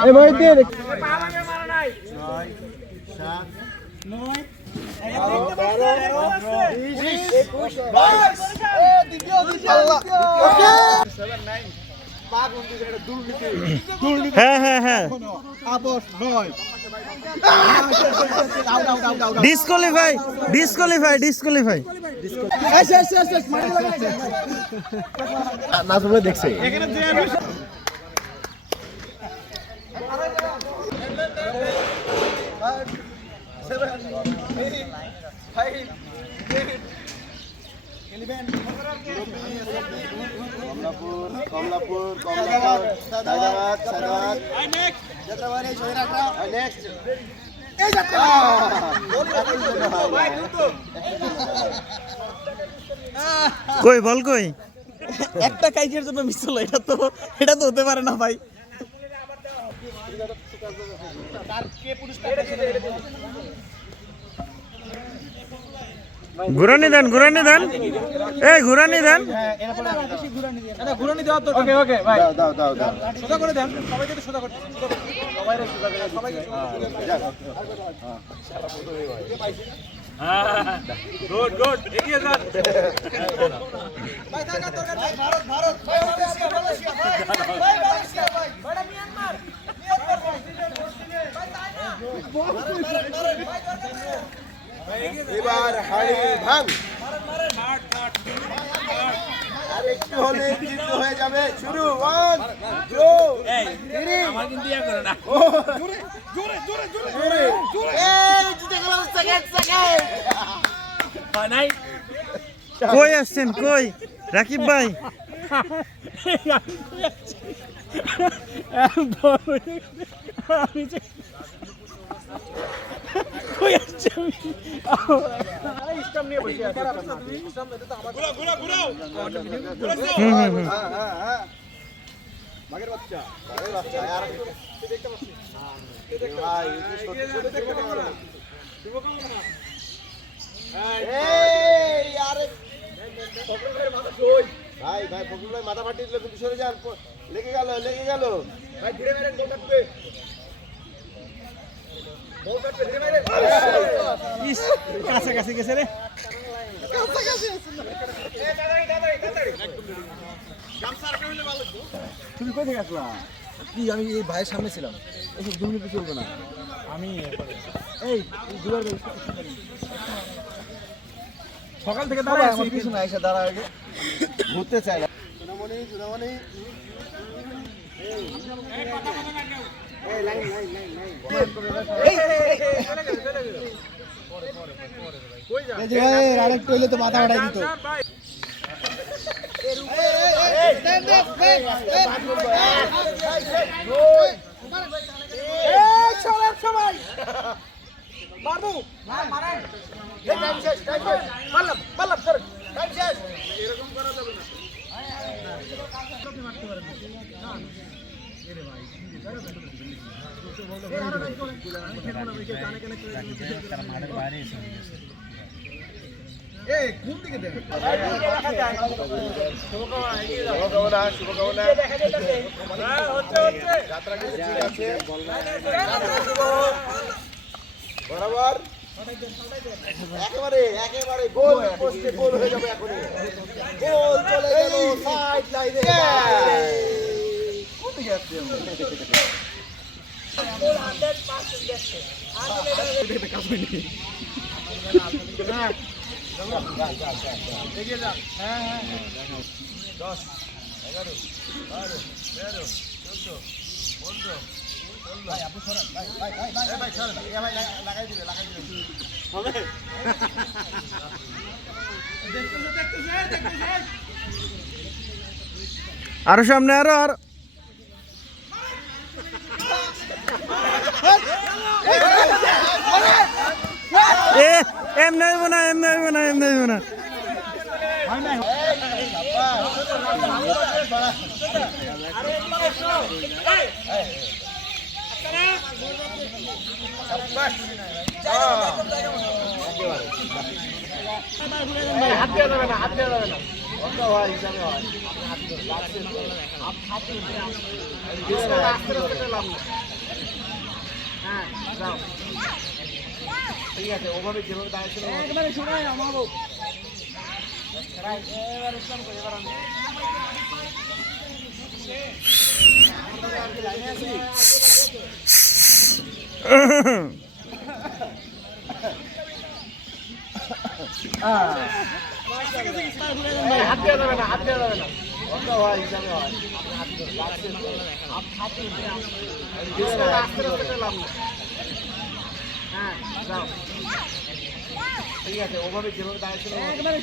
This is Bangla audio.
এই মহিউদ্দিন হ্যাঁ হ্যাঁ হ্যাঁ। ডিসকোয়ালিফাই ডিসকোয়ালিফাই ডিসকোয়ালিফাই নাজমুলে দেখছে। কমলাপুর কমলাপুর কমলাপুর সাদাবাদ সাদাবাদ যাত্রাবাড়ি সৈরাটরা নেক্সট এই যাত্রা কই বল কই? একটা কাইকের জন্য মিস হলো এটা তো এটা তো হতে পারে না ভাই। ঘুরানি দেন ঘুরানি দেন। এই ঘুরানি দেন। ওকে ওকে ভাই। দাও দাও দাও দাও। সোজা করে দেন। সবাই যদি সোজা করতে এবার আর একটু হলে জিত হয়ে যাবে। শুরু ওয়ান টু থ্রি আমার কিন্তু ইয়া করে না। জোরে জোরে জোরে জোরে জোরে। এই জিতে গেলাম সেকেন্ড সেকেন্ড কই আসছেন? কই? রাকিব ভাই? আমি কই আসছে? আমি ইসলাম নিয়ে বসে আছি ইসলাম এটা তো আমার হুম হুম হুম। বাঘের বাচ্চা বাঘের বাচ্চা আর ভাই যে ভাই ভাই ফকরুল ভাই মাথা ফাটিয়ে দিল কিন্তু সরে যান প- লেগে গেল লেগে গেল ভাই ঘুরে কাটবে বল কাটবে ঘুরে মেরেন ইস কাছে কাছে গেছে রে তুমি কই থেকে কি আমি এই ভাইয়ের সামনে ছিলাম এসব দুর্নীতি চলবে না আমি এই ভাই সকাল থেকে দাঁড়ায় দাঁড়ায় আমার কিছু না এসে দাঁড়া আগে ঘুরতে চাই না আরেকটু হইলে তো মাথা ফাটাই দিত শুভকামনা শুভকামনা বরাবর একেবারে একেবারে গোল পোস্টে গোল হয়ে যাবে এখনই গোল চলে গেল সাইড লাইনে আসছে আরও সামনে আরও আর। এ এমনি হইব না এমনি হইব না এমনি হইব না হাত দেওয়া যাবে না হয় ঠিক আছে ওভাবে যেভাবে দাঁড়িয়েছিল একবারে আমারও হাত দেওয়া যাবে না হাত দেওয়া যাবে না হয় হিসাবে হয় হ্যাঁ যাও ঠিক আছে। ওভাবে যেভাবে দাঁড়িয়েছিল একবারে